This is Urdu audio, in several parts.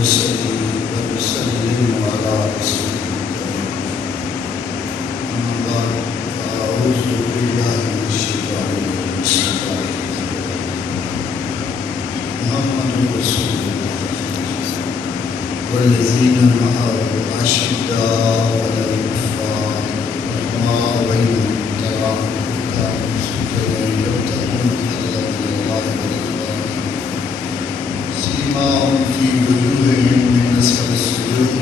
ونصلي ونسلم على رسول الله. أما بعد فأعوذ بالله من الشيطان الرجيم. بسم الله محمد رسول الله والذين معه أشداء على الكفار رحماء بينهم تراهم ركعا سجدا يبتغون فضلا من الله ورضوانه سيماهم في وجوههم من أثر السجود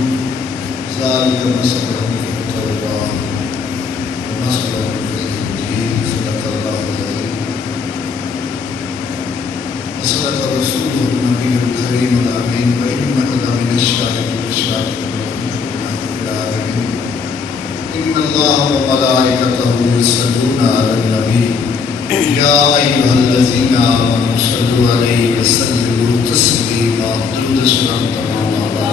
ذلك مثلهم في التوراة ومثلهم في الإنجيل. صدق الله العظيم وصدق رسوله النبي الكريم الأمين وإنك لمن الشاهدين والشاكرين ورحمة العالمين. إن الله وملائكته يصلون على النبي يا أيها الذين آمنوا صلوا عليه وسلموا تسليما. درود السلام تمام على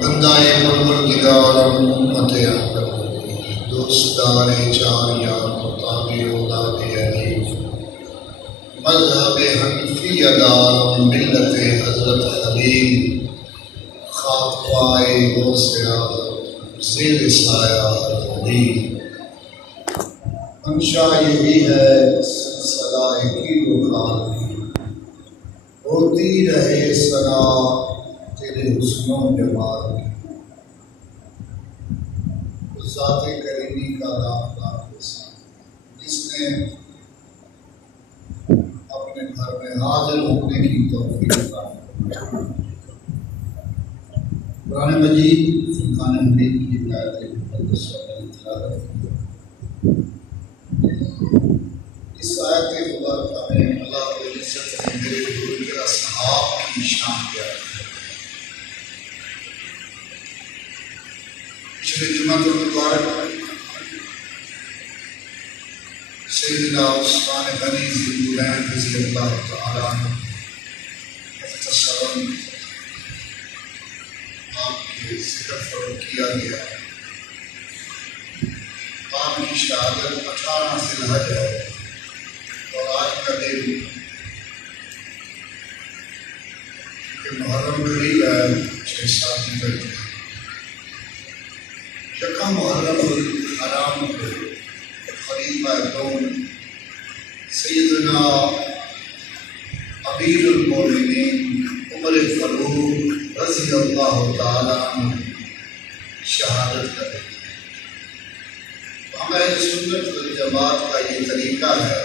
بندائے پروردگار امت احمد دوستدار چار یار مطابع اولاد حنیف مذہب حنفی دار ملت حضرت حلیم خاک پائے غوث اعظم زیر سایہ حلیم. منشا یہی ہے سلسلہ کی رخان ہوتی رہے ثنا تیرے حسن و جمال کی. ذات کریمی کا نام جس نے اپنے گھر میں حاضر ہونے کی توفیق عطا فرمائی. قرآن مجید فرقان حمید کی آیت مقدس والی تلاوت. اس آیت مبارکہ میں اللہ رب العزت نے میرے حضور کے اصحاب کی شان بیان کی. پچھلے جمعہ المبارک سیدنا عثمان غنی ذوالنورین رضی اللہ تعالیٰ عنہ مختصراً آپ کے ذکر فرق کیا گیا. آپ کی شہادت 18 ذی الحج ہے اور آج کا دن کہ محرم قریب ہے 6-7 دن تک یکم محرم الحرام کو خلیفہ کون سیدنا امیر المومنین عمر فاروق رضی اللہ تعالیٰ عنہ شہادت کریں. ہم اہل سنت والجماعت کا یہ طریقہ ہے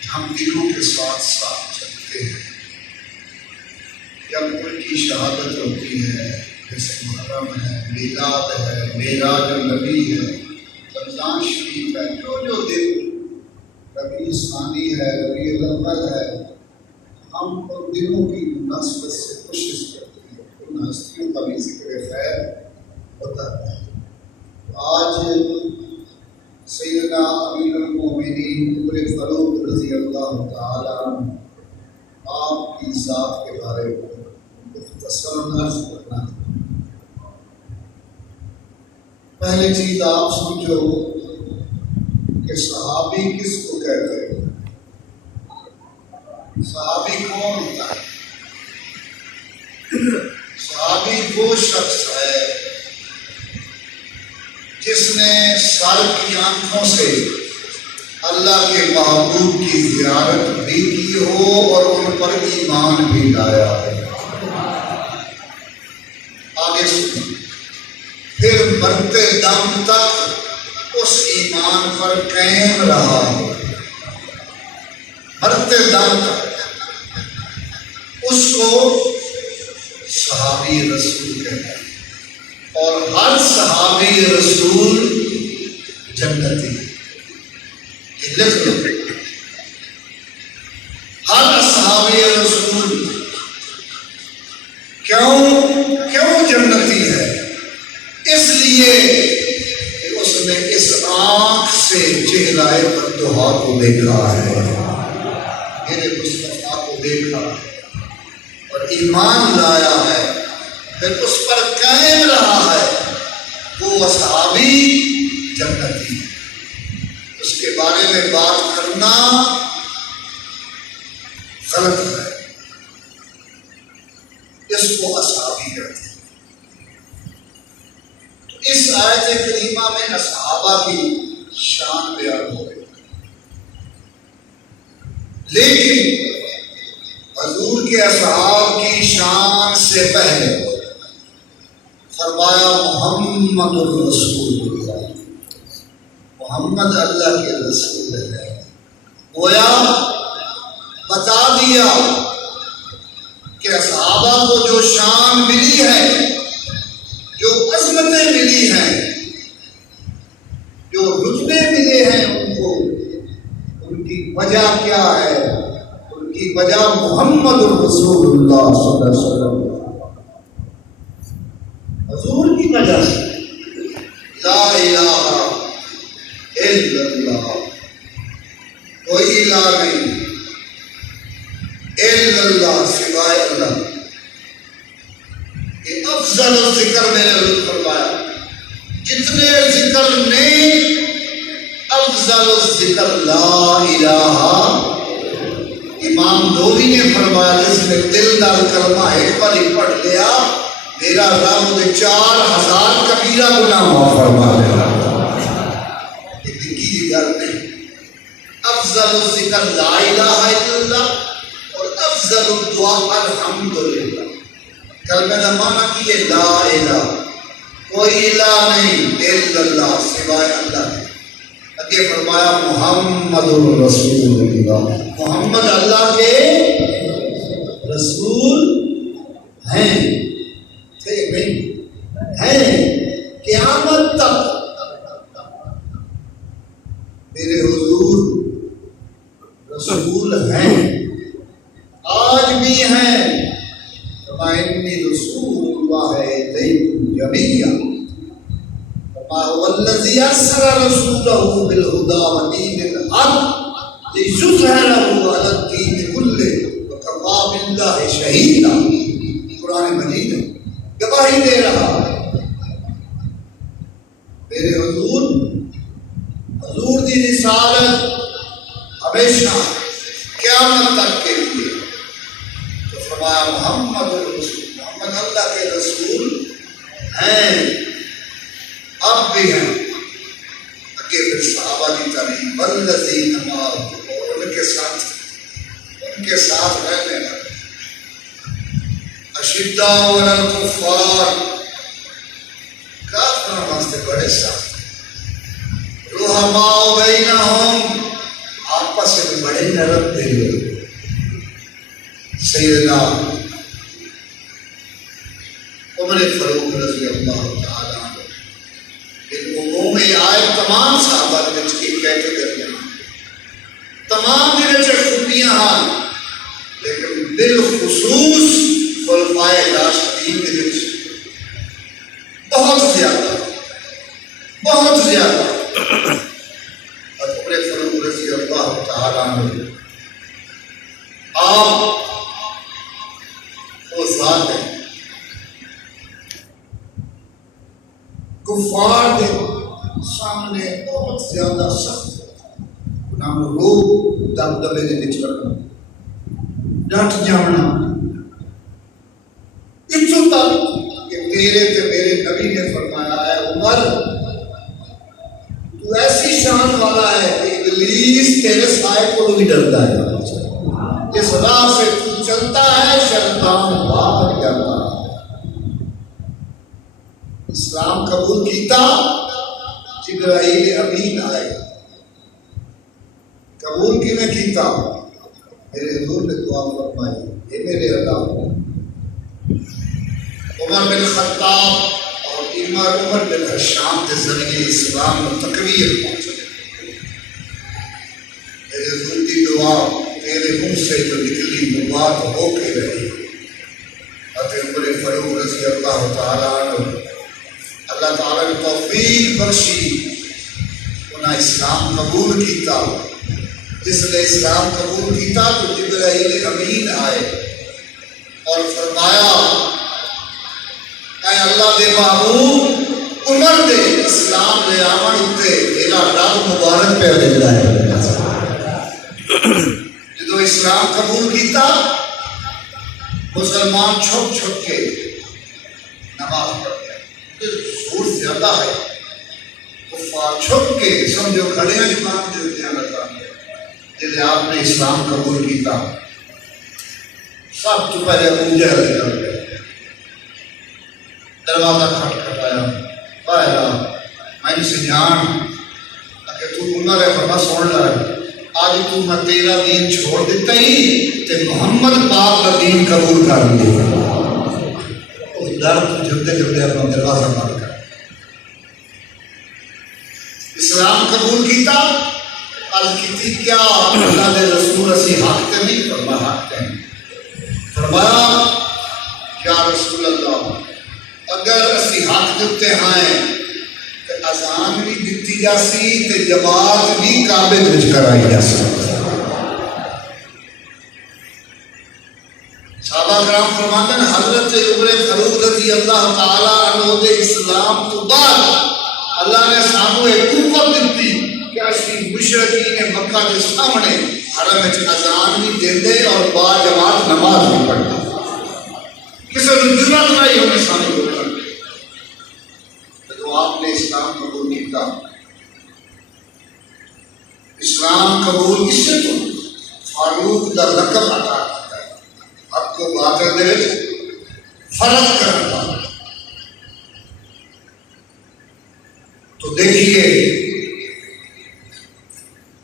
کہ ہم دلوں کے ساتھ ساتھ چلتے ہیں. جب ان کی شہادت ہوتی ہے جیسے محرم ہے، میلاد ہے، معراج النبی ہے، رمضان شریف ہے، جو دن ربیع ثانی ہے، ربیع الاول ہے، ہم ان دنوں کی مناسبت سے کوشش کرتے ہیں ان ہستیوں کا بھی ذکر خیر ہوتا ہے. آج سیدنا امیر المومنین عمر فاروق رضی اللہ تعالیٰ عنہ آپ کی ذات کے بارے میں مختصراً عرض کرنا ہے. پہلی چیز آپ سمجھو کہ صحابی کس کو کہتے ہیں. صحابی کون ہوتا ہے؟ صحابی وہ شخص ہے جس نے سر کی آنکھوں سے اللہ کے محبوب کی زیارت بھی کی ہو اور ان پر ایمان بھی لایا ہے. آگے سنیں. پھر مرتے دم تک اس ایمان پر قائم رہا ہے. مرتے دم تک اس کو صحابی رسول کہتے ہیں. اور ہر صحابی رسول جنتی. یہ لکھ لو. ہر صحابی رسول کیوں جنتی ہے؟ اس لیے کہ اس نے اس آنکھ سے چہرہ بندہا کو دیکھا ہے، میرے مصطفیٰ کو دیکھا ہے. اور ایمان لایا ہے پھر اس پر قائم رہا ہے وہ اصحابی جنتی ہے۔ اس کے بارے میں بات کرنا غلط ہے، اس کو اصحابی کہتے ہیں۔ تو اس آیت کریمہ میں اصحابہ کی شان بیان ہو گئی، لیکن حضور کے اصحاب کی شان سے پہلے فرمایا محمد الرسول اللہ، محمد اللہ کے رسول ہے۔ گویا بتا دیا کہ اصحابہ کو جو شان ملی ہے، جو عظمتیں ملی ہیں، جو رتبے ملے ہیں ان کو، ان کی وجہ کیا ہے؟ ان کی وجہ محمد الرسول اللہ صلی اللہ علیہ وسلم، حضور کی وجہ سے۔ لا الہ الا اللہ، کوئی الہ نہیں الا اللہ، سوائے اللہ۔ یہ افضل ذکر میں نے حضور فرمایا، جتنے ذکر نے افضل ذکر لا الہ۔ امام نووی نے فرمایا جس نے دل دار کلمہ ایک بار ہی پڑھ لیا، میرا رب 4000 کبیرہ گناہ معاف فرما دے۔ یہ لکھی گل نہیں، افضل ذکر لا الہ الا اللہ اور افضل الدعاء الحمدللہ۔ کلمہ کا معنی کی ہے لا الہ، کوئی الہ نہیں الا اللہ، سوائے اللہ۔ آگے فرمایا محمد الرسول اللہ، محمد اللہ کے رسول ہیں، تھے نہیں ہیں، قیامت تک میرے حضور رسول ہیں، آج بھی ہیں۔ فَإِنِّي رَسُولُ اللَّهِ إِلَيْكُمْ جَمِيعًا وَمَا هُوَ الَّذِي أَرْسَلَ رَسُولَهُ بِالْهُدَىٰ وَدِينِ الْحَقِّ لِيُظْهِرَهُ عَلَى الدِّينِ كُلِّهِ وَكَفَىٰ بِاللَّهِ شَهِيدًا۔ قرآن مجید گواہی دے رہا ہے میرے حضور دی رسالت ہمیشہ قیامت تک کے لیے۔ تو فرمایا محمد الرسول، محمد اللہ کے رسول ہیں، اب بھی ہیں۔ آگے پھر صحابہ کی تعلیم، والذین معہ، اور ان کے ساتھ رہنے والے، اشداء علی الکفار، کافروں واسطے بڑے سخت، رحماء بینہم، آپس میں بڑے نرم دل ہوئے۔ سیدنا عمر فاروق رضی اللہ تعالیٰ عنہ، ان عموم آئے تمام صحابہ کے کی کیٹیگریاں، تمام کے خوبیاں ہیں، لیکن بالخصوص خلفائے راشدین کے وچ بہت زیادہ اور عمر فاروق رضی اللہ تعالیٰ عنہ آپ وہ ذات ہے کفار کے سامنے بہت زیادہ سخت، انہاں نوں روح دبدبے دے وچ رکھنا، ڈٹ جانا، اتوں تک کہ تیرے تے میرے نبی نے فرمایا ہے عمر تو ایسی شان والا ہے کہ ابلیس تیرے سائے کو بھی ڈرتا ہے، جس راہ سے تو چلتا ہے شیطان بھاگ جاتا ہے۔ اسلام قبول کیتا، جبرائیل امین آئے، قبول کی نے کیتا، میرے حضور نے دعا فرمائی، اے میرے اللہ، عمر بن خطاب اور عمر بن حشام کے ذریعے اسلام میں تقویت پہنچے۔ میرے حضور کی دعا میرے منہ سے جو نکلی وہ بات ہو کے رہی۔ حضرت عمر فاروق رضی اللہ تعالیٰ عنہ، اللہ تعالیٰ نے توفیق بخشی، انہیں اسلام قبول کیتا۔ جس نے اسلام قبول کیتا تو جبرائیل امین آئے اور فرمایا اے اللہ دے محبوب عمر دے اسلام دے آمن اتے میرا رب مبارک پہ دلدا ہے. جدو اسلام قبول کیتا مسلمان چھپ چھپ کے نماز پڑھتے ہیں. زور زیادہ ہے. کفار چھپ کے سمجھو کھڑے ہیں امام جو دیانتا جب آپ نے اسلام قبول کیتا سب تو پہلے ابو جہل نکل گئے. دروازہ کھٹکھٹایا باہر میں سے جان کہ تو عمر ہے بابا سن لا آج تو میں تیرا دین چھوڑ دیتا ہی تے محمد پاک کا دین قبول کر لیا. اس ڈر تو جلدے جلدے اپنا دروازہ بند کر اسلام قبول کیتا. عرض کی کیا اللہ دے رسول اسی حق تے نہیں فرمایا حق تے فرمایا یا رسول اللہ اگر اسی حق دیتے ہیں تو اذان بھی دیتی جاسی تو جماعت بھی کعبے وچ کرائی جاسی. صحابہ کرام فرماتے ہیں حضرت عمر فاروق رضی اللہ تعالی عنہ دے اسلام تو بعد اللہ نے سانو ایک قوت دیتی کہ اسی مشرکین مکہ کے سامنے حرم وچ اذان بھی دیندے اور با جماعت نماز بھی پڑھتے. کسی نے جرات نہیں ہونی سانی کو کرتے. تو آپ نے اسلام قبول کیتا. اسلام قبول کس سے تو فاروق کا لقب عطا کیتا ہے. حق کو باطل دے فرق کرنا. تو دیکھیے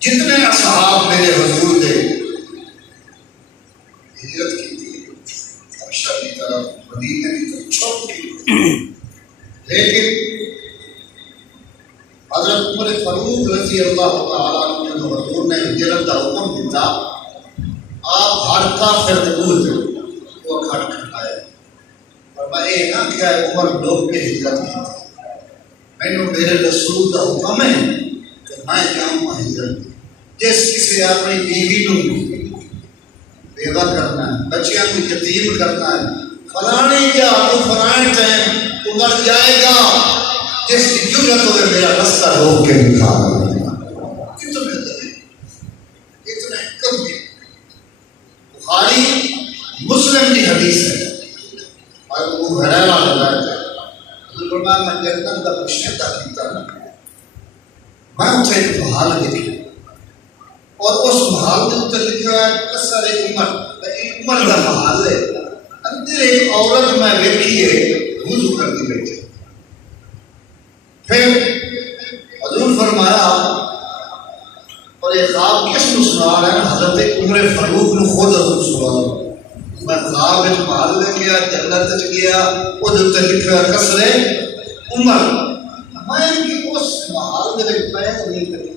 جتنے اصحاب میرے حضور دے ہجرت کی تھی حبشہ کی طرف مدینہ کی طرف چھوٹ کی لیکن حضرت عمر فاروق رضی اللہ تعالیٰ عنہ جو حضور نے ہجرت کا حکم دیتا آپ ہر کافر دور تھے وہ کھٹ کھٹائے اور میں یہ نہ کیا عمر لوگ کے ہجرت کی تھی میں نے میرے رسول کا حکم ہے کہ میں جاؤں ہجرت. جس کسی اپنی بیوی کو بیوہ کرنا ہے بچیاں کو یتیم کرنا ہے فلانے یا فلانے ٹائم عمر جائے گا جس کی جرت ہوئے میرا رستہ روک کے نکال کتنے دنے اتنے کم ہے. بخاری مسلم کی حدیث ہے اور وہ ہریرہ روایت ہے. حضور میں جنت کا مشاہدہ کیتا میں اتنے ایک محال دیکھی اور اس محال کے اتنے لکھا ہے قصر عمر عمر کا محال ہے. اندر ایک عورت میں دیکھی ہے وضو کرتی بیٹھے. پھر حضور فرمایا اور یہ خواب کس کو سنا رہا ہے حضرت عمر فاروق نے خود حضور سنا. میں خواب ایک محل میں گیا جنت چ گیا وہ اتنے لکھا ہے قصر عمر. میں اس محل میں پیر نہیں کری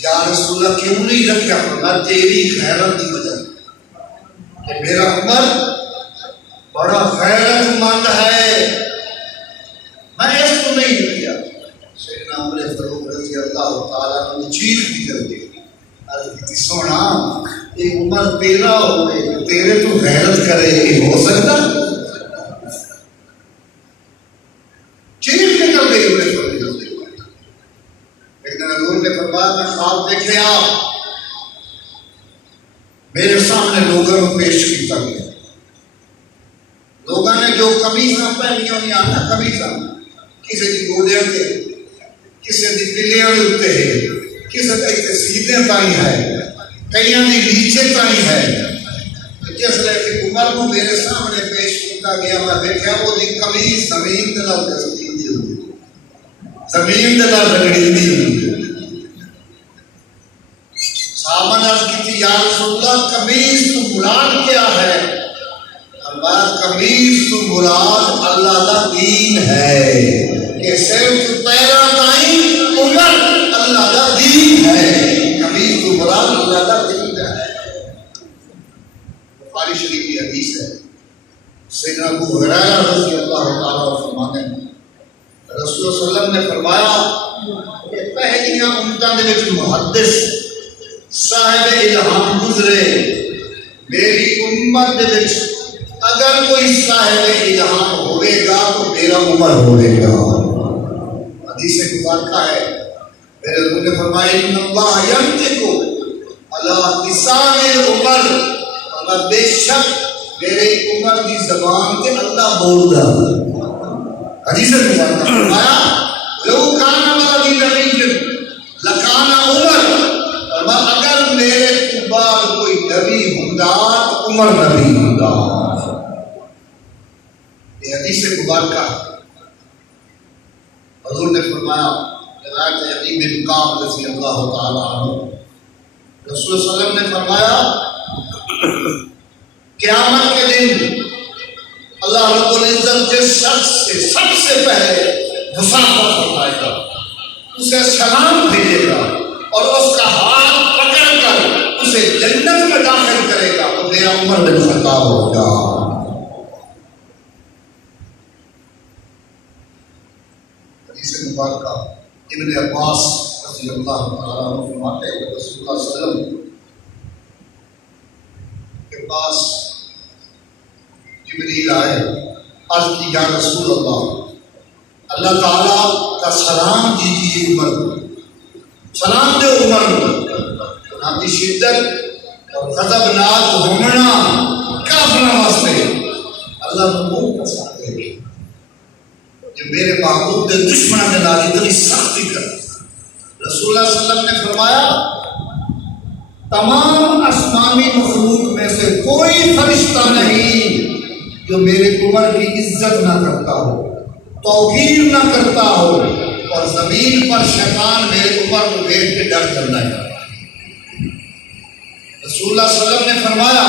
یا رسول اللہ کیوں نہیں رکھا میں تیری غیرت کی وجہ کہ میرا عمر بڑا غیرت مند ہے میں اس کو نہیں کیا. سیدنا عمر فاروق رضی اللہ تعالیٰ عنہ چیخ بھی کر دی سونا یہ عمر تیرا ہوئے تیرے تو غیرت کرے یہ ہو سکتا. چیخ نکل گئی عمر فاروق. لیکن حضور نے فرمایا میں خواب دیکھے آپ میرے سامنے لوگوں کو پیش کیتا گیا. لوگوں نے جو قمیصاں پہنی ہوئی آنا قمیصاں کسی کی گوڑیاں کے کسی کی پلیاں اتنے ہے کسی کی سیدھیں تائی ہے کئیاں دی نیچے تائی ہے. جس لئے کہ عمر کو میرے سامنے پیش کیتا گیا میں دیکھا وہ دی قمیص زمین دے نال کستی دی ہوئی زمین دے نال رگڑی دی ہوئی. صحابہ نے عرض کی تھی یا رسول اللہ قمیص تو مراد کیا ہے؟ اللہ قمیص تو مراد اللہ کا دین ہے کہ صرف پہلا ٹائم عمر اللہ کا دین ہے. قمیص تو مراد اللہ کا دین ہے. بخاری شریف کی حدیث ہے. سیدنا ابو ہریرہ رضی اللہ تعالیٰ فرماتے ہیں رسول اللہ صلی اللہ علیہ وسلم نے فرمایا کہ پہلیاں امتاں دے وچ محدث صاحب الہام گزرے میری امت دے وچ اگر کوئی صاحب الہام ہوئے گا تو میرا عمر ہوئے گا. حدیث مبارکہ ہے میرے حضور نے فرمایا ان اللہ ینطق علی لسان عمر، اور بے شک میرے عمر کی زبان تے اللہ بولدا. حدیث مبارکہ فرمایا لو کان بعدی نبی لکان عمر، اور اگر میرے بعد کوئی نبی ہوندا تو عمر نبی ہوندا. یہ حدیث مبارکہ حضور نے فرمایا روایت علی بن کعب رضی اللہ تعالی عنہ، رسول صلی اللہ علیہ وسلم نے فرمایا قیامت کے دن اللہ رب العزت جس شخص سے سب سے پہلے مسافر فرمائے گا، اسے سلام بھیجے گا اور اس کا ہاتھ پکڑ کر اسے جنت میں داخل کرے گا، وہ میرا عمر بن خطاب ہوگا. حدیث مبارکہ ابن عباس رضی اللہ تعالیٰ عنہ فرماتے ہیں کہ رسول اللہ صلی اللہ علیہ وسلم کے پاس جبریل آئے، عرض کی یا رسول اللہ تعالیٰ کا سلام دیجیے عمر کو، سلام دے عمر کو. آپ کی شدت اور غضبناک ہونا کافروں واسطے اللہ محبوب کا ساتھ دے گی کہ میرے محبوب کے دشمنوں کے نال اتنی سختی کر. رسول اللہ صلی اللہ علیہ وسلم نے فرمایا تمام آسمانی مخلوق میں سے کوئی فرشتہ نہیں جو میرے عمر کی عزت نہ کرتا ہو، توقیر نہ کرتا ہو، اور زمین پر شیطان میرے عمر کو دیکھ کے ڈر کرنا ہے. رسول اللہ صلی اللہ علیہ وسلم نے فرمایا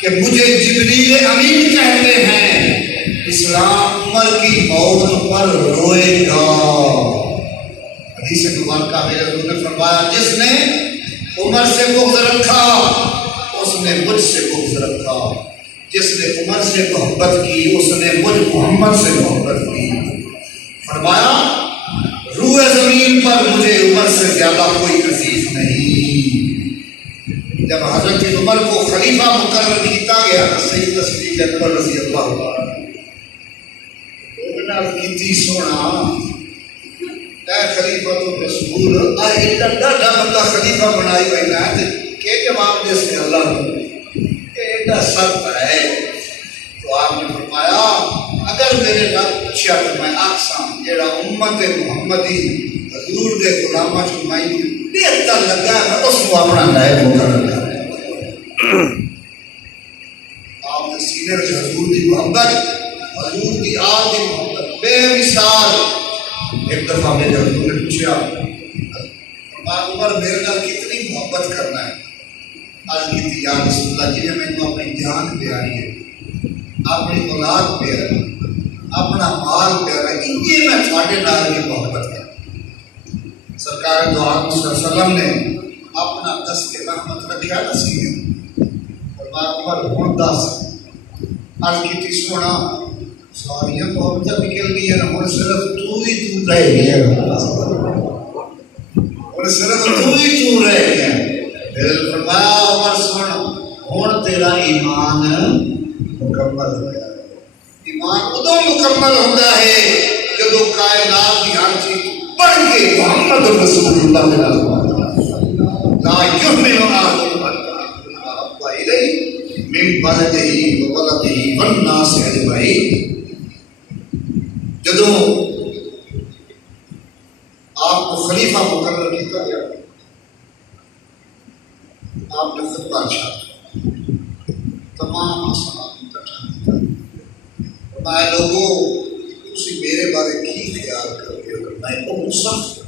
کہ مجھے جبریل امین کہتے ہیں، اسلام عمر کی موت پر روئے گا. حدیث مبارکہ میرے حضور نے فرمایا جس نے عمر سے بغض رکھا اس نے مجھ سے بغض رکھا، جس نے عمر سے محبت کی اس نے مجھ محمد سے محبت کی. فرمایا روح زمین پر مجھے عمر سے زیادہ کوئی عزیز نہیں. جب حضرت عمر کو خلیفہ مقرر کیتا گیا سید صدیق اکبر رضی اللہ عنہ کی سونا اے خلیفہ تو رسول اے ڈاڈا بندہ خلیفہ بنائی بیٹھا ہے کہ جواب دے سے اللہ ایڈا سخت ہے. تو آپ نے فرمایا اگر میرے رب پوچھا تو میں آکساں جیڑا امت محمدی حضور دے غلاماں چ میں بہتر لگا ہے اس کو اپنا نائب مقرر کر. آپ نے سینے وچ حضور دی محبت، حضور کی آل دی محبت بے مثال. ایک دفعہ میرے حضور نے پوچھا عمر میرے نال کتنی محبت کرنا ہے؟ عرض کی تھی یا رسول اللہ جی نے میں اپنی جان پیاری ہے، اپنی اولاد پیاری، اپنا مال پیارا ہے، یہ میں تھوڑے نال کی محبت کروں. سرکار دو عالم صلی اللہ علیہ وسلم نے اپنا دست رحمت رکھا نصیب اور عمر ہوں دس. عرض کی تھی سونا ساریاں محبتیں نکل گئی ہیں اور صرف تو ہی تو رہ گیا، اور صرف تو ہی تو رہ گیا. پھر فرمایا عمر سن ہوں تیرا ایمان مکمل ہو گیا. ایمان ادو مکمل ہوتا ہے جب کائنات کی ہر چیز پڑھ کے محمد رسول اللہ لا یؤمن احدکم حتى الیہ من بلدہ وولدہ والناس اجمعین. جدو آپ کو خلیفہ مقرر کیا گیا آپ نے خطبہ چھاپا، تمام آسمان اکٹھا میں لوگوں تسی میرے بارے کی خیال کر رہے ہو؟ میں بہت سخت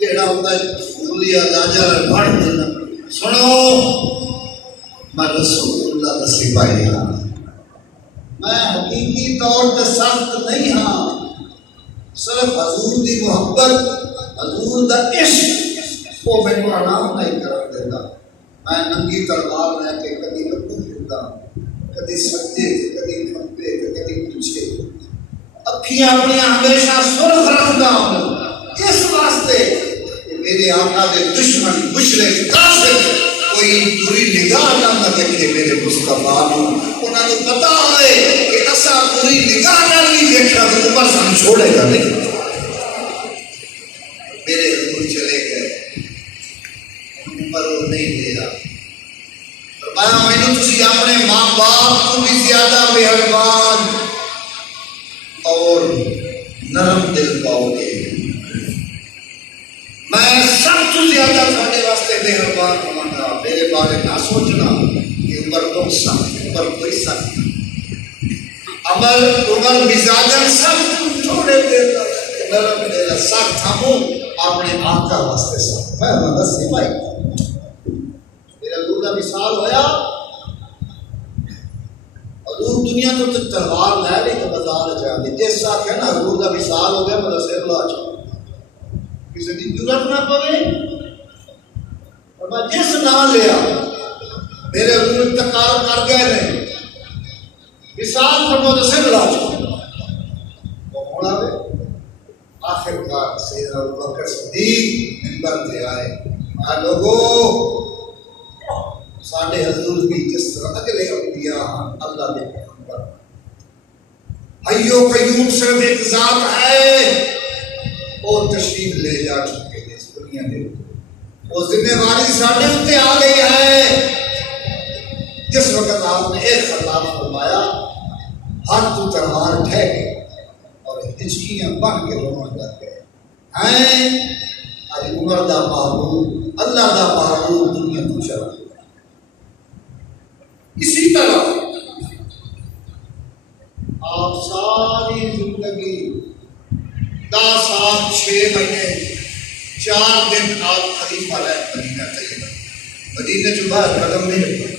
جیڑا ہوتا ہے پھولیا راجا پڑھ دینا. سنو میں رسول اللہ کا سپاہی ہاں، میں حقیقی طور پہ سخت نہیں ہاں، صرف حضور کی محبت حضور کا عشق وہ میرے آرام نہیں کر دیتا. میں ننگی تلوار لے کے کدی رکھوں پھرتا، کدی سجدے کدی کھبے کدی پیچھے، اکھیاں اپنی ہمیشہ سرخ رکھتا ہوں اس واسطے کہ میرے آقا کے دشمن مشرک کافر کوئی بری نگاہ نہ دیکھے میرے مصطفیٰ نو انہاں نوں پتہ ہوئے کہ اساں پوری نگاہ نال نہیں دیکھا تو عمر سان چھوڑے گا نہیں. میرے حضور چلے گئے عمر وہ نہیں دیا. فرمایا مینوں تسی اپنے ماں باپ کو بھی زیادہ مہربان اور نرم دل پاؤ گے. میں سب تو زیادہ تھوڑے واسطے مہربان ہوں گا. میرے بارے نہ سوچنا کہ عمر تم سخت عمر کوئی سخت عمر مزاجن سب تھوڑے دل نرم دل سخت ہموں اپنے آقا واسطے سخت. میں بس نہیں پائی میرا حضور کا مثال ہویا. حضور دنیا تو تلوار لے لے کے بازار جانے جس ساتھ ہے نا حضور کا مثال ہو گیا مدرسے بلا چاہ کسی کی ضرورت نہ پڑے. اور میں جس نام لیا میرے حضور انتقال کر گئے نہیں مثال پر مدرسے بلا چاہ وہ ہونا دے. آخر کار سیدنا ابوبکر صدیق منبر سے آئے. میں لوگوں ساڈے حضور بھی جس طرح اگلے انبیاء اللہ کے پیغمبر حیو قیوم صرف ایک ذات ہے وہ تشریف لے جا چکے ہیں اس دنیا میں. وہ ذمہ داری ساڈے اوپر آ گئی ہے. جس وقت آپ نے ایک خطاب فرمایا ہاتھ تو تلوار ٹھہر گئے اور ہچکیاں بن کے رونے لگ گئے ہیں. آج عمر دا محبوب اللہ دا محبوب دنیا کو چلا. اسی طرح آپ ساری زندگی 10 سال 6 مہینے 4 دن آپ خلیفہ رہے مدینہ طیبہ. مدینہ سے باہر قدم نہیں رکھا.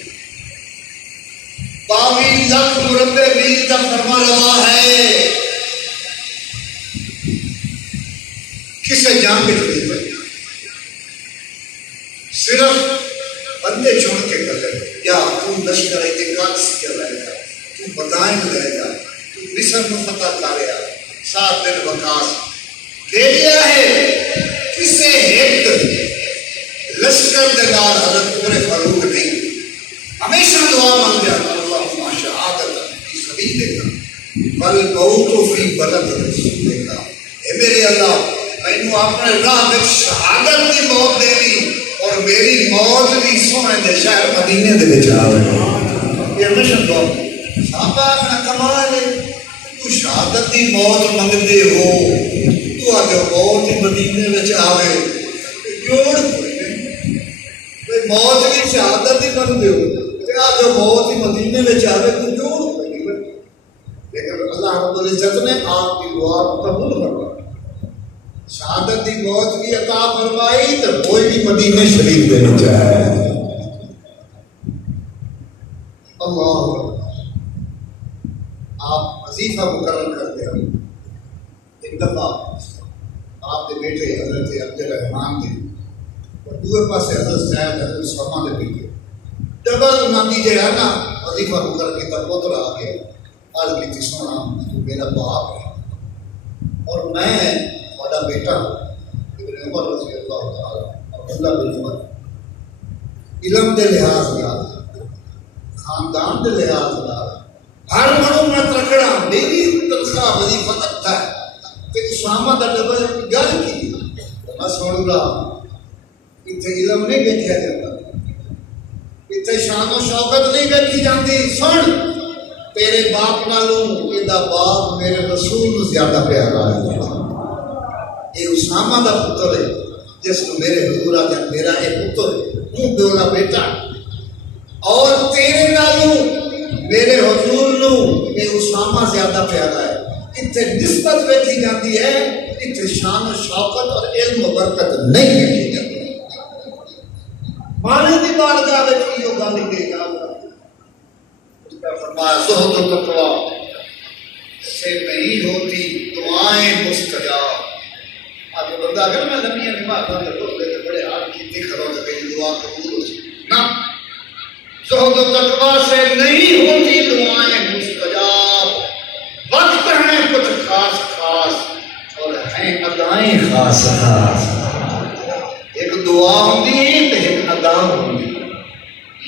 22 لاکھ مربع میل کا فرما روا ہے. کسے جان کے خلیفہ صرف بندے چھوڑ کے کر لے یا تم لشکر اعتقاد سے لے جا تم بدائن لے جا تم مصر میں فتح کاریا 7 دن وقاص دے لیا ہے. کسے ایک لشکر دلال حضرت عمر فاروق نہیں ہمیشہ دعا مانگ جاتا اللہم شہادت فی سبیلک والموت فی بلد رسولک. اے میرے اللہ مینوں اپنے راہ میں شہادت کی موت دینی اور میری موت بھی سونے دے شہر مدینے دے وچ آوے. یہ مشن دو صحابہ کا کمال ہے. تو شہادت دی موت منگدے ہو تو اگر موت ہی مدینے وچ آوے جوڑ کوئی نہیں. موت بھی شہادت ہی منگدے ہو تے اگر موت ہی مدینے وچ آوے تو جوڑ کوئی نہیں. لیکن اللہ رب العزت نے آپ کی دعا قبول فرمائی. شہادت کی موت کی عطا فرمائی تو کوئی بھی مدینہ شریف دینا چاہے. اللہ آپ وظیفہ مقرر کر دیا. ایک دفعہ آپ کے بیٹے حضرت عبد الرحمان تھے اور دوسرے پاس حضرت صاحب حضرت سلمان نے بھی کیا. ڈبل نامی جو ہے نا وظیفہ مقرر کیا پوتر آ گیا آج کی سونا تو میرا باپ ہے اور میں بڑا بیٹا ابن عمر رضی اللہ تعالی عبداللہ بن عمر. علم دے لحاظ نال خاندان دے لحاظ نال ہر منو میں تکڑا میری تنخواہ وظیفہ اچھا ہے کہ اسامہ دا ڈبل گل کی میں سن رہا اتنے علم نہیں دیکھا جاتا اتنے شان و شوکت نہیں دیکھی جاتی. سن تیرے باپ نالوں یہ باپ میرے رسول نو زیادہ پیارا ہے. یہ اسامہ دا پتر ہے جس کو میرے حضور آتا میرا ایک پتر ہے ہوں دولا بیٹا اور تیرے نالوں میرے حضور نو یہ اسامہ زیادہ پیارا ہے. اتنے نسبت دیکھی جاتی ہے اتنے شان و شوکت اور علم و برکت نہیں دیکھی جاتی. مانے دی بارگاہ دیکھی جو گل کے یاد فرمایا زہد و تقویٰ سے نہیں ہوتی دعائیں مستجاب. آگے بندہ اگر میں نبی نماز نہ کروں تو بڑے حال کی کھڑا ہو کہ دعا قبول ہو سکے نہ. زہد و تقویٰ سے نہیں ہوتی دعائیں مستجاب. وقت ہیں کچھ خاص خاص اور ہیں ادائیں خاص خاص. ایک دعا ہوتی ہے تو ایک ادا ہوتی ہے.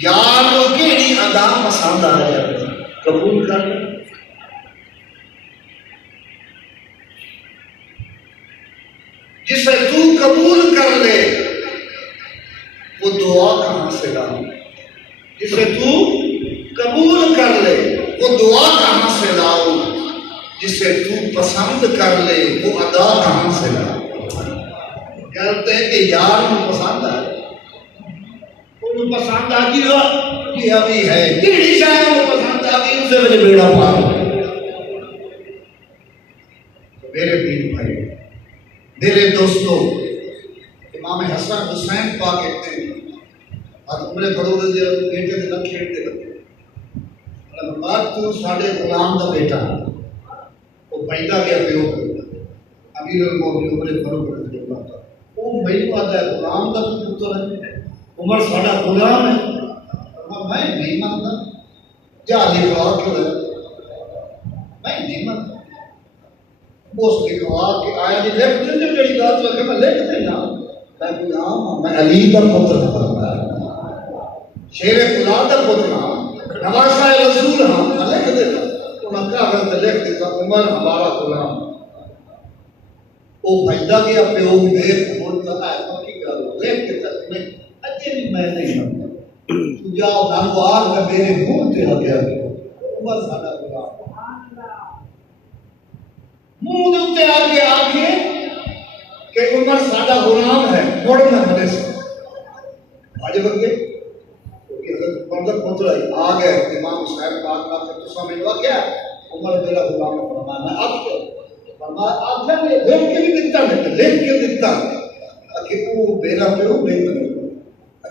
یار وہ کیڑی ادا پسند آ جائے قبول کر لے. جسے تو قبول کر لے وہ دعا کہاں سے لاؤ؟ جسے تو قبول کر لے وہ دعا کہاں سے لاؤ؟ جسے تو پسند کر لے وہ ادا کہاں سے لاؤ؟ کہتے ہیں کہ یار میں پسند آئے انہوں پسند آ گئی یہ ابھی ہے کہڑی شاید وہ پسند آ گئی اسے مجھے بیڑا پار. میرے پیر بھائی میرے دوستو امام حسن حسین پاک کہتے ہیں اور عمر فاروق رضی اللہ عنہ بیٹے نہ کھیڑتے رہتے بات تو ساڑھے غلام دا بیٹا وہ پیدا گیا پیو امیر المومنین عمر فاروق رضی اللہ عنہ وہ میرے آتا ہے غلام دا پتر ہے عمر ساڑھا غلام ہے میں نہیں مانتا کیا لکھوا کیوں ہے میں نہیں مانتا اس لکھوا کہ آیا جی لکھ دیں جو جڑی بات رکھے میں لکھ دینا میں غلام میں علی دا پتر کرتا شیر خدا دا پتر نواسہ رسول ہاں میں لکھ دیتا انہوں نے کہا کہ لکھ دیتا عمر ہمارا غلام وہ پیدا گیا پیو بیت بولتا ہے پکی گل لکھ کے تک میں اجے بھی میں نہیں مانتا تو جاؤ نانوار کا میرے منہ تے آ گیا عمر ساڈا غلام منہ دے آ کے آکھے کہ عمر ساڈا غلام ہے مڑ نہ بنے سے آج وقت کہ حضرت عمر دا پتر آ گئے امام حسین پاک کا تو سمجھوا کیا عمر میرا غلام فرمایا میں اب کے فرمایا آپ نے لکھ کے بھی دیتا ہے لکھ کے دیتا کہ وہ میرا پیو نہیں بنے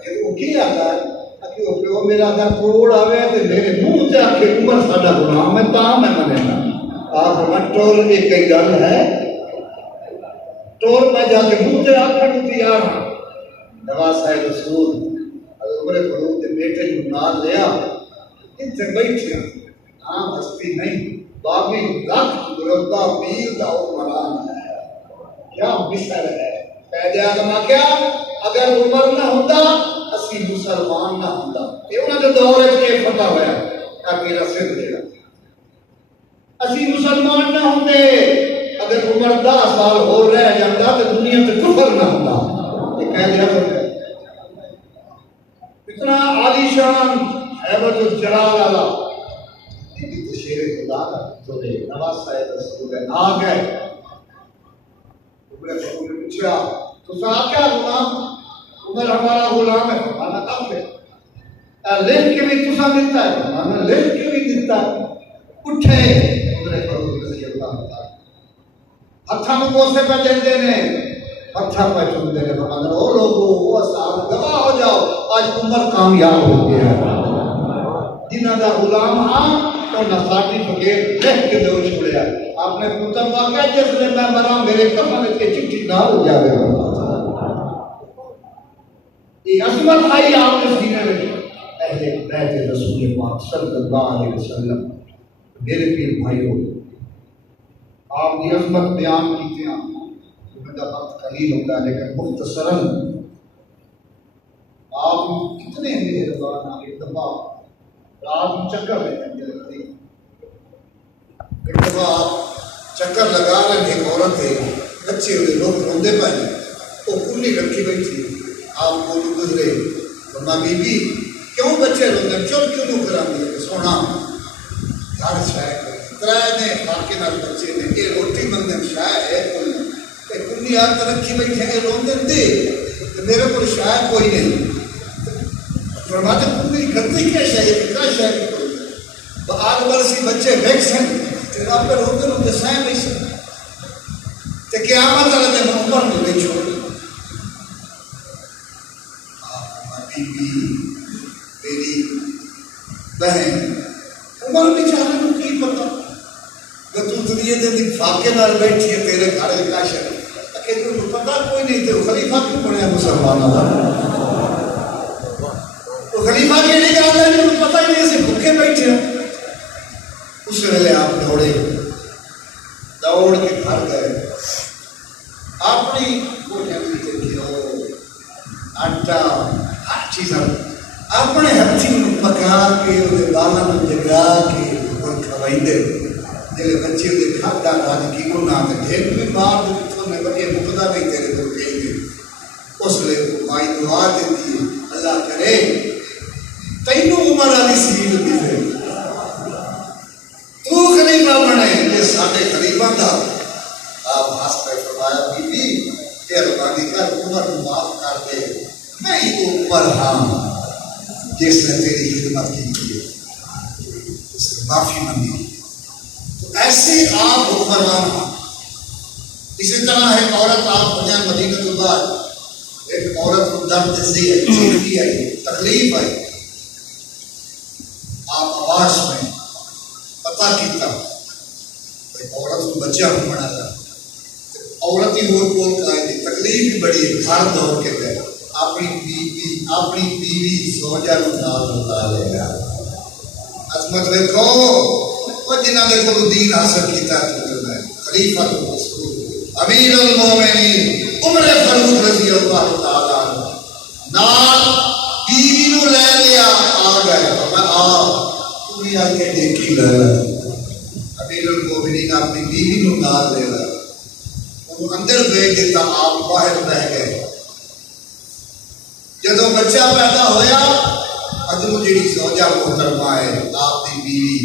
کہ وہ کی آتا ہے کہ وہ پیو میرا دا کروڑ آوے تے میرے منہ تے آکھے عمر ساڈا غلام ہے تا میں منے گا. آپ میں ٹول ایک کئی گل ہے ٹول میں جا کے منہ تے آکھن کو تیار ہاں نواسہ رسول عمر فاروق کے بیٹے کو نال لیا اتنے بیٹھے عام ہستی نہیں بابی لاکھ گربتا پیر دا عمران ہے کیا مثال ہے قائد اعظم کیا اگر عمر نہ ہوتا اسی مسلمان نہ ہوتا یہ انہوں نے دور کے فتح ہوا کہ میرا سر دے گا اسی مسلمان نہ ہوتے اگر عمر 10 سال ہو رہ جاتا تو دنیا سے کفر نہ ہوتا یہ قائد اعظم ہے اتنا عالی شان حیبت الجلال والا یہ شیر خدا کا تو دے نواسہ رسول ہے آ گئے عمر فاروق نے پوچھا تو صاحب کیا غلام عمر ہمارا غلام ہے ہمارا کب ہے لکھ کے بھی تسا دیتا ہے ہمارا لکھ کے بھی دیتا ہے اٹھے عمر فاروق رضی اللہ عنہ ہتھاں نوں کوسے پہ دیندے نے ہتھاں پہ چومدے نے فرماتے او لوگو او صاحب گواہ ہو جاؤ آج عمر کامیاب ہو گیا ہے جنہاں دا غلام ہاں تو نہ سرٹیفکیٹ لکھ کے دو چھوڑیا آپ نے پوچھا واقعہ جس نے میں مرا میرے کفن کے چٹھی نہ ہو جاوے یہ عظمت آئی آپ کے سینے میں اہل بیت رسول پاک صلی اللہ علیہ وسلم میرے پیر بھائیوں آپ کی عظمت بیان کی تھے میرا وقت قلیل ہوتا ہے لیکن مختصراً آپ کتنے مہربان آپ ایک دفعہ رات چکر لگا ایک دفعہ آپ چکر لگا رہے ایک عورت ہے بچے ہوئے لوگ روندے پہ وہ کلی رکھی ہوئی تھی آپ کو گزرے فرما بی بی کیوں بچے روندے چل کیوں نہیں کرا دیا سونا گھر شاید ترائے نے باقی نال بچے نے یہ روٹی مندے شاید ہے کلی آپ رکھی ہوئی ہے روندے دے میرے کو شاید کوئی نہیں فرماتے پوری گندی کیا شاید کیا شاید آگ برسی بچے ویکسن تیرا پہ روندے روندے سائیں نہیں سکتے کہ قیامت اللہ نے عمر کو نہیں چھوڑ بی میری بہن عمر بھی چاہنے کو کی پتا کہ تو دنیا دے دی فاقے نال بیٹھی ہے تیرے گھر کا شر کہ تو پتا کوئی نہیں تے خلیفہ کیوں بنے مسلمانوں کا تو خلیفہ کے لیے کہا ہے کہ پتہ ہی نہیں سے بھوکے بیٹھے ہیں اس ویلے آپ دوڑ کے گھر گئے اپنی کوٹھے میں گھیو آٹا ہر چیز اپنے ہاتھی پکا کے وہ بالاں جگا کے اور کھوائی دے جلے بچے دے کھادا رج کی انہاں تے ڈھیر بھی مار دے تو نے بڑے مقدہ نہیں تیرے کو کہیں گے اس لئے مائی دعا دیتی ہے اللہ کرے تینوں عمر علی سیل ملے تو خلیفہ بنے یہ ساڑھے خلیفہ دا آپ ہاس پہ فرمایا بی بی احرمانی کر عمر معاف کر دے میں ہی تو عمر ہاں جس نے تیری خدمت کی ہے اس نے معافی منگی تو ایسے آپ حکمران ہاں اسی طرح ایک عورت آپ بنیان مدینہ کے بعد ایک عورت کو درد سے چیختی آئی تکلیف آئی آپ آواز میں پتہ کیتا ایک عورت کو بچہ ہوں بنا تھا عورت ہی وہ بول کر آئی تھی تکلیف بھی بڑی ہے گھر دوڑ کے گئے اپنی بیوی زوجہ کو نال بتا لے گا عظمت دیکھو وہ جنہاں نے کو دین حاصل کیتا ہے خلیفہ تو رسول امیر المومنین عمر فاروق رضی اللہ تعالیٰ عنہ نال بیوی نو لے لیا آ گئے میں تمہیں آ کے دیکھی لے امیر المومنین اپنی بیوی نو نال لے لیا انہوں اندر بھیج دیتا آپ باہر رہ گئے جدو بچہ پیدا ہویا اجو جیڑی زوجہ محترمہ ہے آپ دی بیوی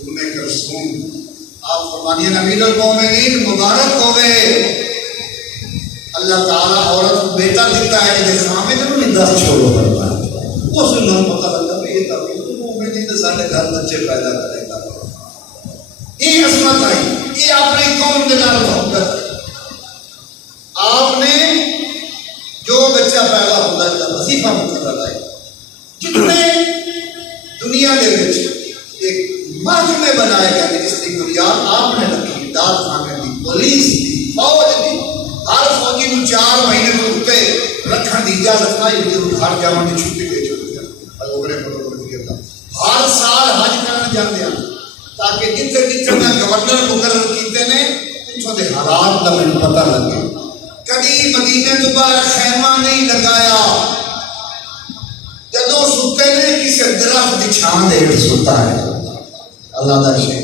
ام کلثوم آپ فرمانیے امیر المومنین مبارک ہوئے اللہ تعالیٰ عورت کو بیٹا دیتا ہے جیسے سامنے جنہوں نے 10 چھوڑو کرتا ہے اس نے نام پتہ لگتا ہے یہ تبھی مومنین نے سارے گھر بچے پیدا کرے گا یہ عظمت آئی یہ اپنی قوم کے نال محبت آپ نے جو بچہ پیدا ہوتا ہے وظیفہ مقرر ہے جتنے دنیا کے وچ ایک محکمے بنائے گئے جس کی بنیاد آپ نے رکھی دار خانے دی پولیس دی فوج دی ہر فوجی کو 4 مہینے تو اتنے رکھن دی اجازت نہیں ہوئی گھر جانے کی چھٹی دے چکی ہر سال حج کرنے جاتے ہیں تاکہ جتنے جتنے گورنر مقرر کیتے ہیں اتوں کے حالات کا مجھے پتہ لگے کبھی مدینے تو باہر خیمہ نہیں لگایا جدو ستے نے کسی درخت کی چھان دے ستا ہے اللہ دا شے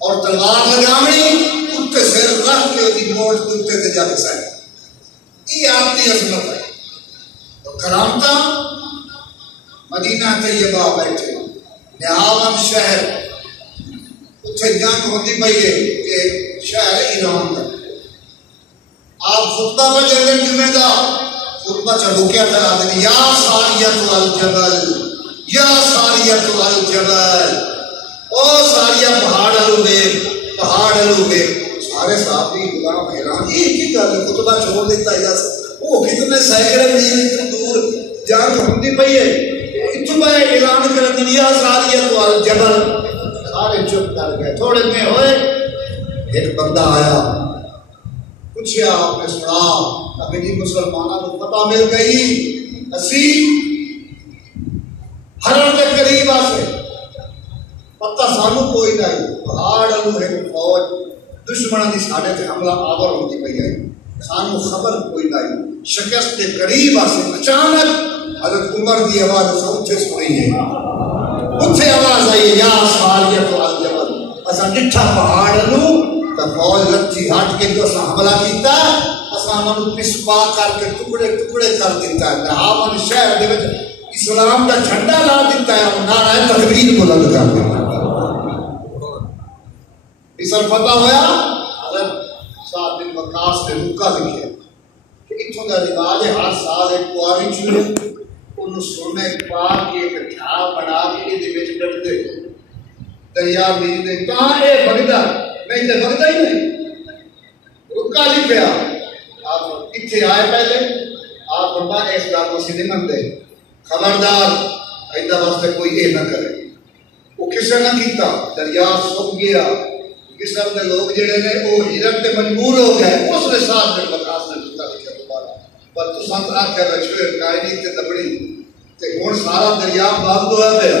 اور تلوار لگاونی اتے سر رکھ کے اسی موڑ کتے سے جا کے سائے یہ آپ کی عظمت ہے تو کرامتا مدینہ طیبہ بیٹھے نہاون شہر اتھے جنگ ہوتی پئی ہے کہ شہر ایران کا آپ خطبہ پر جنگل جمعہ دا خطبہ چڑھو کیا کرا دیں یا ساریت الجبل یا ساریت الجبل او ساریہ پہاڑ الو بے سارے صحابی غلام حیران یہ کی گل ہے خطبہ چھوڑ دیتا ہے وہ کتنے سینکڑے میل اتنے دور جان ہوتی پئی ہے اتنے میں اعلان کر دیا ساریت الجبل سارے چپ کر گئے تھوڑے میں ہوئے ایک بندہ آیا پوچھا آپ نے سنا ابھی جی مسلمانوں کو پتہ مل گئی اسی ہرن کے قریب آسے پتہ سانو کوئی نہیں پہاڑ الو ہے فوج دشمنوں کی ساڑھے تے حملہ آور ہوتی پئی ہے سانو خبر کوئی نہیں شکست کے قریب آسے اچانک حضرت عمر دی آواز سے اٹھے سنی ہے اٹھے آواز آئی یا ساریت الجبل اسا ڈٹھا پہاڑ الو تو فوج لچھی ہٹ کے جو اسا حملہ کیتا اسا انہوں پسپا کر کے ٹکڑے ٹکڑے کر دیتا ہے نہاون شہر دے وچ اسلام کا جھنڈا لا دیتا ہے اور نعرہ تکبیر بلند کر دیتا ہے اس پر پتہ ہویا حضرت سعد بن وقاص نے رکا لکھے کہ اتھوں کا رواج ہے ہر سال ایک کواری چلے انہوں سونے پا کے ایک ٹھا بنا کے یہ وچ ڈٹ دے دریا بیچ دے کہاں اے بگدا نہیں تے بگدا ہی نہیں رکا لکھیا آپ اتھے آئے پہلے آپ فرما اس گل کو سیدھے من دے خبردار ایدا واسطے کوئی اے نہ کرے وہ کسے نہ کیتا دریا سک گیا قسم کے لوگ جڑے نے وہ ہجرت تے مجبور ہو گئے اس نے ساتھ میں وقاص نے جوتا لکھا دوبارہ پر تو سنت آ کے رچوے کائنی تے دبڑی تے ہن سارا دریا بند ہوا پیا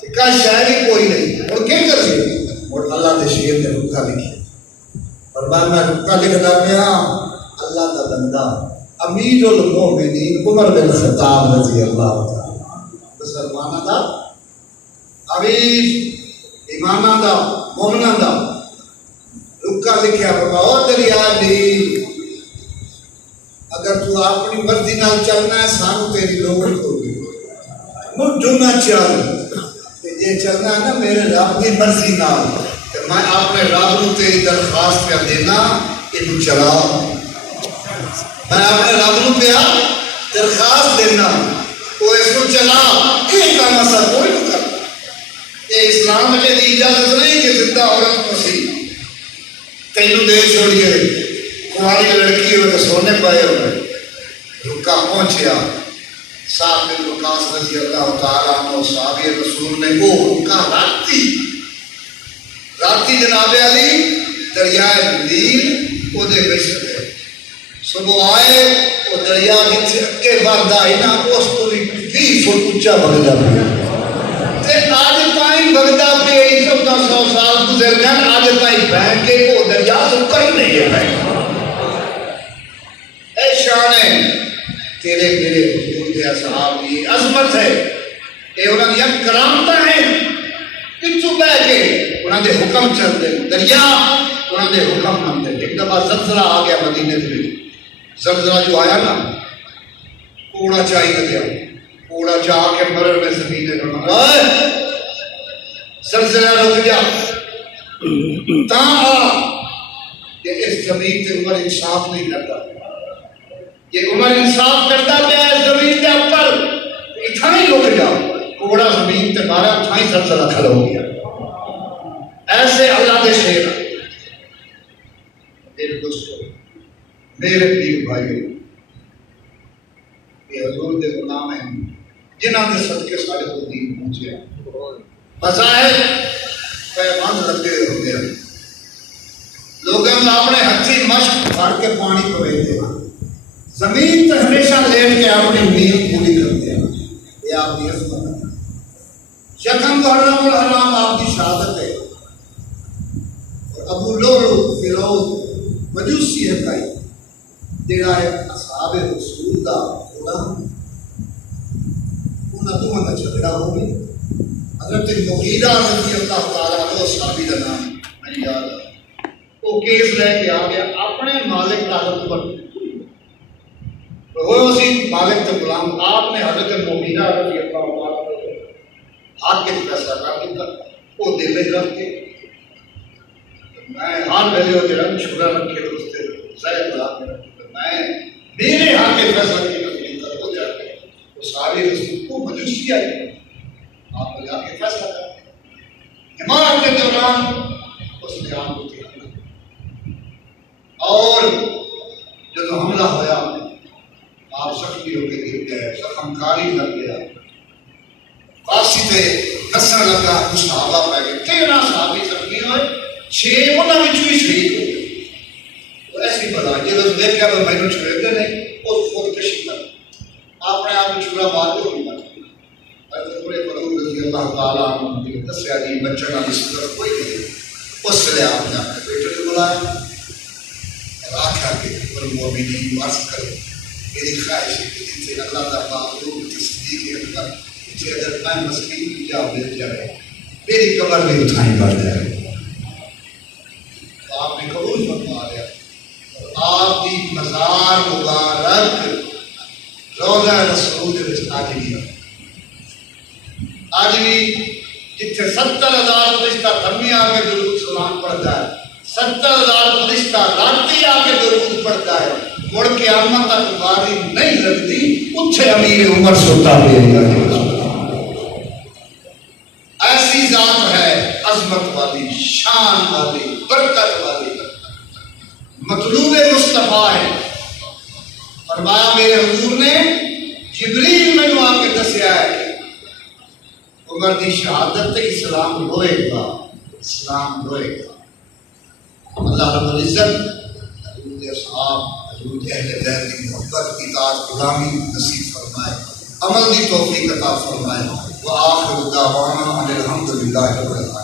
تے کا شاعری کوئی نہیں اور کی کر سی اور اللہ دے شیر نے رکا لکھی فرمان میں رکا لکھدا پیا اللہ دا بندہ امیر المومنین عمر بن خطاب رضی اللہ تعالی مسلمانوں کا عویز ایمانوں کا مومنوں کا رکا لکھیا بہت دریا دی اگر تو اپنی مرضی نال چلنا ہے سانو تیری لوڑ ہوگی مٹھو نہ چل جی چلنا ہے نا میرے رب کی مرضی نال میں اپنے رب نو تیری درخواست پہ دینا یہ چلا میں اپنے رب نو پیا درخواست دینا وہ اس کو چلا یہ کام ایسا کوئی نہیں کرتا یہ اسلام میں دی اجازت نہیں کہ زندہ عورت کو سی تینوں دے چھوڑیے کماری لڑکی ہوئے تو سونے پائے ہوئے رکا پہنچیا صاحب بن وقاص رضی اللہ تعالیٰ عنہ صحابی رسول نے وہ رکا راتی جناب علی دریائے نیل وہ دے بشر ہے صبح آئے وہ دریا جتنے اکے بعد آئی نا اس کو بھی 20 فٹ اونچا بگدا پہ آج تائیں بگدا پہ 1400 سال گزر گئے آج تائیں بہن کے وہ دریا سکر ہی نہیں ہے اے شان ہے تیرے میرے حضور دے اصحاب کی عظمت ہے اے انہوں نے کرامتا ہے پچھو بہ کے انہوں نے حکم چل دے دریا انہوں نے حکم مان دے ایک دفعہ زلزلہ آ گیا مدینے میں زلزلہ جو آیا نا کوڑا چاہیے گیا کوڑا چاہ کے مرر میں زمین زلزلہ رک گیا یہ اس زمین سے عمر انصاف نہیں کرتا یہ عمر انصاف کرتا پیا اس زمین کے اوپر اتنا ہی رک گیا کوڑا زمین تے مارا اتنا ہی زلزلہ کھڑا ہو گیا ایسے اللہ دے شیر میرے دوستو میرے پیر بھائی یہ حضور دے غلام ہیں جنہاں دے صدقے سارے کو دین پہنچے بظاہر پیمان لگے ہوتے ہیں لوگوں نے اپنے ہتھی مشق بھر کے پانی پویتے ہیں زمین پر ہمیشہ لیٹ کے اپنی نیت پوری کرتے ہیں یہ آپ کی عظمت ہے یکم محرم الحرام آپ کی شہادت ہے اور ابو لؤلؤ فیروز مجوسی ہے کائی تیرا ہے اصحاب رسول دا غلام انہاں دوہاں دا جھگڑا ہو گیا حضرت مغیرہ رضی اللہ تعالیٰ عنہ صحابی دا نام میں یاد ہے وہ کیس لے کے آ گیا اپنے مالک کا حضرت پر وہ اسی مالک کے غلام آپ نے حضرت مغیرہ رضی اللہ تعالیٰ عنہ ہاتھ کے فیصلہ کر دیا وہ دل میں رکھ کے میں ہاتھ بھیجے ہو رنگ چھڑا رکھے اس سے زہر لا میں میرے ہاتھ کے فیصلہ کی تصدیق کر ہو جاتے وہ سارے رسول کو مجوسی آئی آپ نے جا کے فیصلہ کر حمایت کے دوران اس نے آن کو کیا اور جب حملہ ہوا آپ زخمی ہو کے گر گئے زخم کاری لگ گیا واپسی پہ دسن لگا کچھ صحابہ پہ گئے 13 صحابی زخمی ہوئے 6 انہوں نے چوئی شہید ہو گئے تو ایسی بلا جب اس دیکھ کے میں نے چھوڑے گئے نہیں اس خود کشی کر آپ نے آپ چھوڑا مار کے ہوئی مار حضرت عمر فاروق رضی اللہ تعالیٰ عنہ نے دسیا جی بچہ کا اس طرح کوئی نہیں اس سے آپ نے اپنے بیٹے کو بلایا اور آخیا کہ المؤمنین عرض کرو میری خواہش ہے کہ جن سے اللہ تعالیٰ معلوم تصدیق اکبر کہ اگر میں مسکین کی جا مل جائے میری قبر میں اٹھائیں پڑ جائے تو آپ نے قبول فرما لیا اور آپ کی مزار مبارک روضہ رسول کے آج بھی آج بھی جتنے 70,000 فرشتہ دھمی آ کے درود سلام پڑھتا ہے 70,000 فرشتہ راتی آ کے درود پڑھتا ہے مڑ کے آمد تک باری نہیں لگتی اتھے امیر عمر سلطان ایسی ذات ہے عظمت والی شان والی برکت والی مطلوب مصطفیٰ ہے فرمایا میرے حضور نے جبریل میں آ کے دسیا ہے عمر دی شہادت اسلام روئے گا اسلام روئے گا اللہ رب العزت حضور اصحاب حضور اہل بیت کی محبت کی اطاعت غلامی نصیب فرمائے عمل کی توفیق عطا فرمائے وآخر دعوانا الحمدللہ رب العالمین